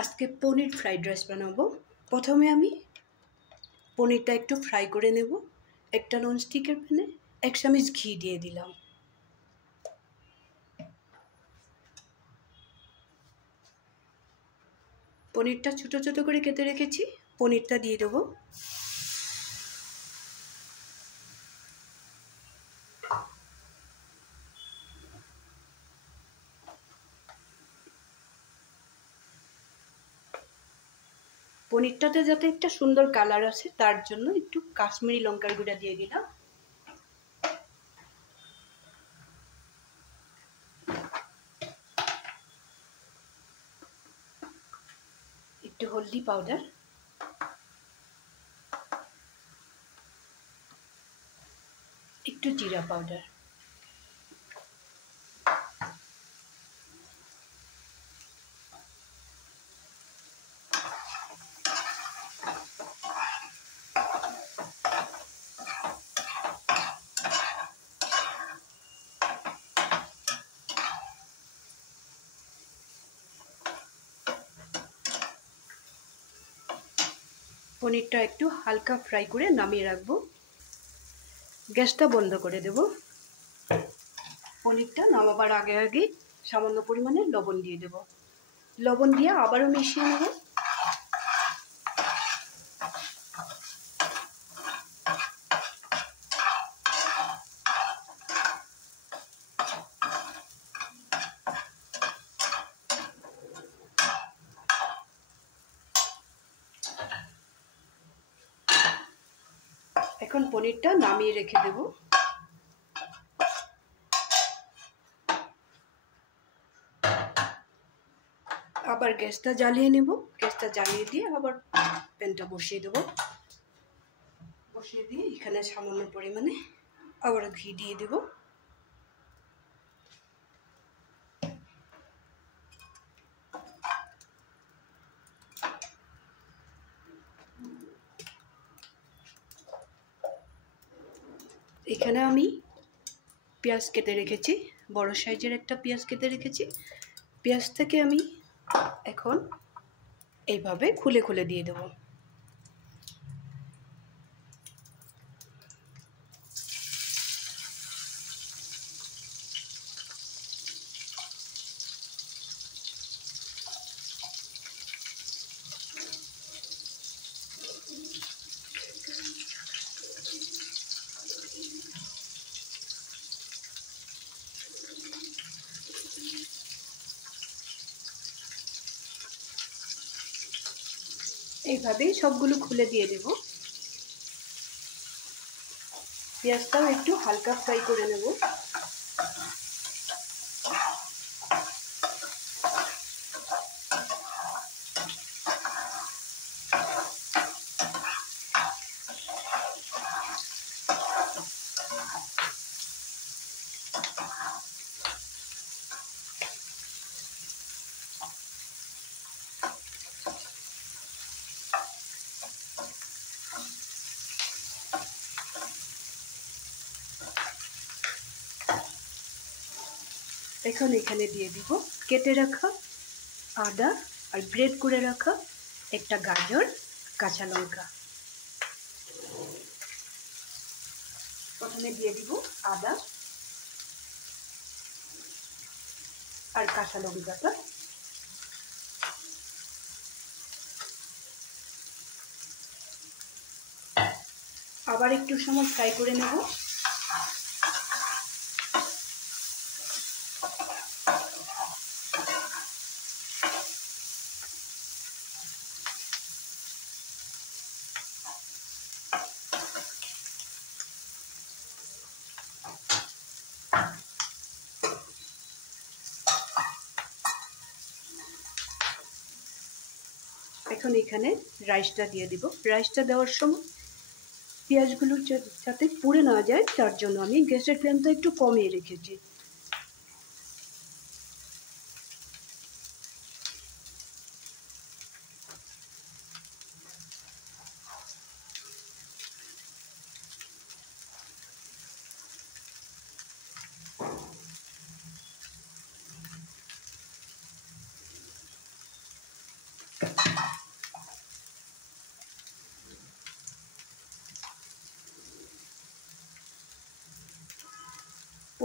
আজকে পনির fried rice বানাবো। প্রথমে আমি পনিরটা একটু ফ্রাই করে নেব। একটা ননস্টিকের প্যানে 1 চামচ ঘি দিয়ে দিলাম। পনিরটা ছোট ছোট করে কেটে রেখেছি, পনিরটা দিয়ে দেবো। পনিরটাতে যাতে একটা সুন্দর কালার আসে তার জন্য একটু কাশ্মীরি লঙ্কার গুঁড়া দিয়ে দিলাম। একটু হলদি পাউডার, একটু জিরা পাউডার, পনিরটা একটু হালকা ফ্রাই করে নামিয়ে রাখবো। গ্যাসটা বন্ধ করে দেব। পনিরটা নামাবার আগে আগে সামান্য পরিমাণে লবণ দিয়ে দেব। লবণ দিয়ে আবারও মিশিয়ে নেব। এখন পনিরটা নামিয়ে রেখে দেব। আবার গ্যাসটা জ্বালিয়ে নেব। গ্যাসটা জ্বালিয়ে দিয়ে আবার প্যানটা বসিয়ে দেব। বসিয়ে দিয়ে এখানে সামান্য পরিমাণে আবার ঘি দিয়ে দেব। এখানে আমি পেঁয়াজ কেটে রেখেছি, বড় সাইজের একটা পেঁয়াজ কেটে রেখেছি। পেঁয়াজটাকে আমি এখন এইভাবে খুলে খুলে দিয়ে দেব। এইভাবেই সবগুলো খুলে দিয়ে দেব। পেঁয়াজটাও একটু হালকা ফ্রাই করে নেব। এখন এখানে দিয়ে দিব কেটে রাখা আদা আর গ্রেট করে রাখা একটা গাজর, কাঁচা লঙ্কা। প্রথমে দিয়ে দিব আদা আর কাঁচা লঙ্কাটা। আবার একটু সময় ফ্রাই করে নেব। এখন এখানে রাইসটা দিয়ে দিব। রাইসটা দেওয়ার সময় পেঁয়াজগুলো যাতে পুড়ে না যায় তার জন্য আমি গ্যাসের ফ্লেমটা একটু কমিয়ে রেখেছি।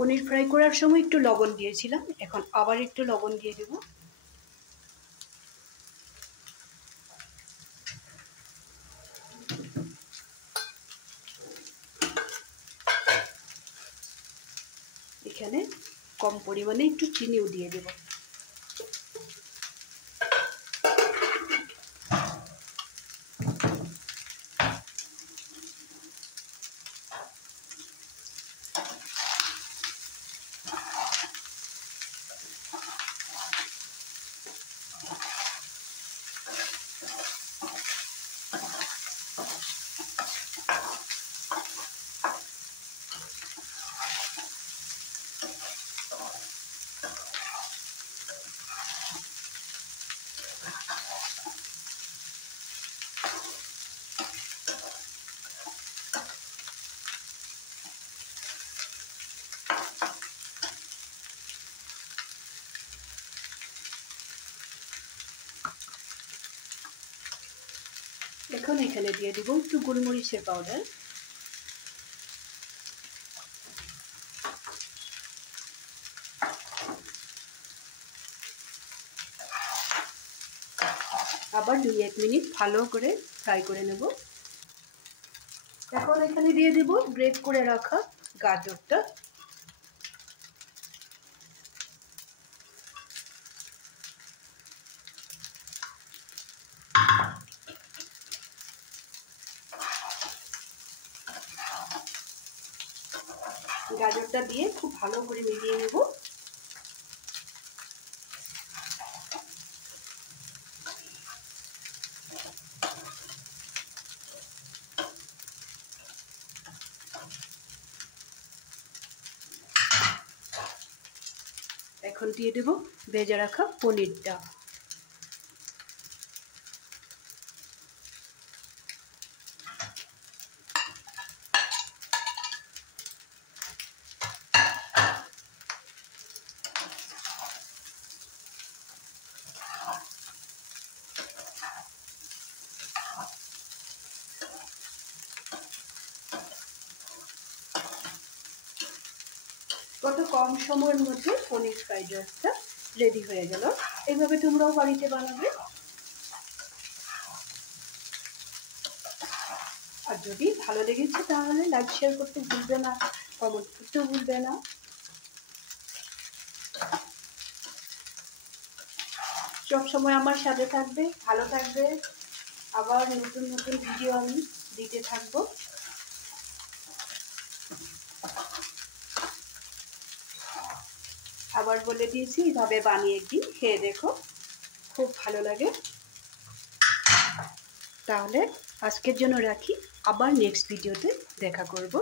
পনির ফ্রাই করার সময় একটু লবণ দিয়েছিলাম, এখন আবার একটু লবণ দিয়ে দেব। এখানে কম পরিমাণে একটু চিনিও দিয়ে দেব। এখন এখানে দিয়ে দিব একটু গোলমরিচের পাউডার, আবার 2-1 মিনিট ভালো করে ফ্রাই করে নেব। এখন এখানে দিয়ে দিব গ্রেট করে রাখা গাজরটা। গাজরটা দিয়ে খুব ভালো করে মিলিয়ে নেব। এখন দিয়ে দেব ভেজে রাখা পনিরটা। কত কম সময়ের মধ্যে পনির ফ্রাইড রাইসটা রেডি হয়ে গেল। এইভাবে তোমরাও বাড়িতে বানাবে। আর যদি ভালো লেগেছে তাহলে লাইক শেয়ার করতে ভুলবে না, কমেন্ট করতেও ভুলবে না। সব সময় আমার সাথে থাকবে, ভালো থাকবে। আবার নতুন নতুন ভিডিও আমি দিতে থাকবো। আবার বলে দিয়েছি, এভাবে বানিয়ে একদিন খেয়ে দেখো, খুব ভালো লাগে। তাহলে আজকের জন্য রাখি, আবার নেক্সট ভিডিওতে দেখা করব।